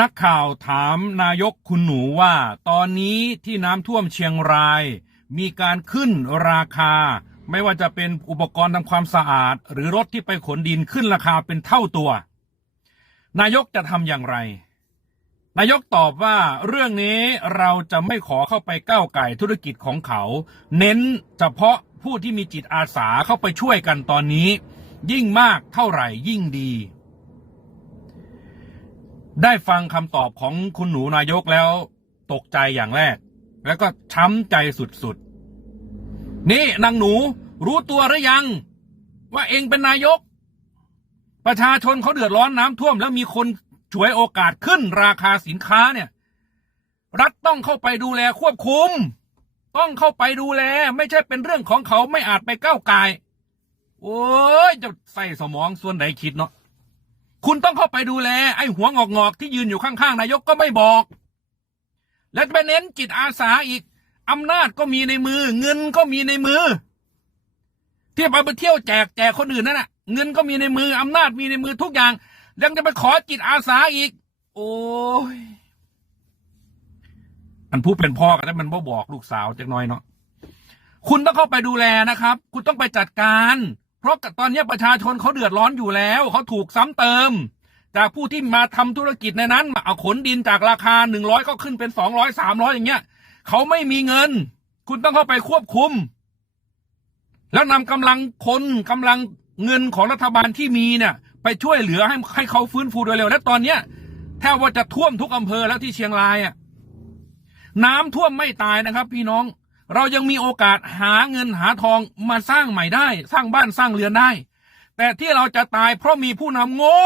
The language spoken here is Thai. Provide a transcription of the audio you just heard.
นักข่าวถามนายกคุณหนูว่า ตอนนี้ที่น้ำท่วมเชียงราย มีการขึ้นราคา ไม่ว่าจะเป็นอุปกรณ์ทำความสะอาด หรือรถที่ไปขนดินขึ้นราคาเป็นเท่าตัว นายกจะทำอย่างไร นายกตอบว่าเรื่องนี้เราจะไม่ขอเข้าไปก้าวไก่ธุรกิจของเขา เน้นเฉพาะผู้ที่มีจิตอาสาเข้าไปช่วยกันตอนนี้ ยิ่งมากเท่าไหร่ยิ่งดี ได้ฟังคำตอบของคุณหนูนายกแล้ว ตกใจอย่างแรก แล้วก็ช้ำใจสุดๆ นี่นางหนูรู้ตัวหรือยัง ว่าเองเป็นนายก ประชาชนเขาเดือดร้อนน้ำท่วม แล้วมีคนฉวยโอกาสขึ้นราคาสินค้าเนี่ย รัฐต้องเข้าไปดูแลควบคุม ต้องเข้าไปดูแล ไม่ใช่เป็นเรื่องของเขาไม่อาจไปก้าวไกายโอ้ยจะใส่สมองส่วนไหนคิดเนาะ คุณต้องเข้าไปดูแล ไอ้หัวงอกงอกๆที่ยืนอยู่ข้างๆนายกก็ไม่บอก และไปเน้นจิตอาสาอีกอำนาจก็มีในมือ เงินก็มีในมือ ที่ไปไปเที่ยวแจกแจกคนอื่นนั่นน่ะ เงินก็มีในมืออำนาจมีในมือทุกอย่าง ยังจะไปขอจิตอาสาอีก โอ้ยอันผู้เป็นพ่อก็ได้มันบ่บอกลูกสาวจักน้อยเนาะคุณต้องเข้าไปดูแลนะครับ คุณต้องไปจัดการ เพราะตอนนี้ประชาชนเขาเดือดร้อนอยู่แล้วเขาถูกซ้ำเติม จากผู้ที่มาทำธุรกิจในนั้นมาเอาขนดินจากราคาหนึ่งร้อยก็ขึ้นเป็นสองร้อยสามร้อยอย่างเงี้ยเขาไม่มีเงิน คุณต้องเข้าไปควบคุม แล้วนำกำลังคนกำลังเงินของรัฐบาลที่มีเนี่ยไปช่วยเหลือให้ให้เขาฟื้นฟูโดยเร็วและตอนเนี้ยแทบว่าจะท่วมทุกอำเภอแล้วที่เชียงรายอะน้ำท่วมไม่ตายนะครับ พี่น้อง เรายังมีโอกาสหาเงินหาทองมาสร้างใหม่ได้ สร้างบ้านสร้างเรือนได้ แต่ที่เราจะตายเพราะมีผู้นำโง่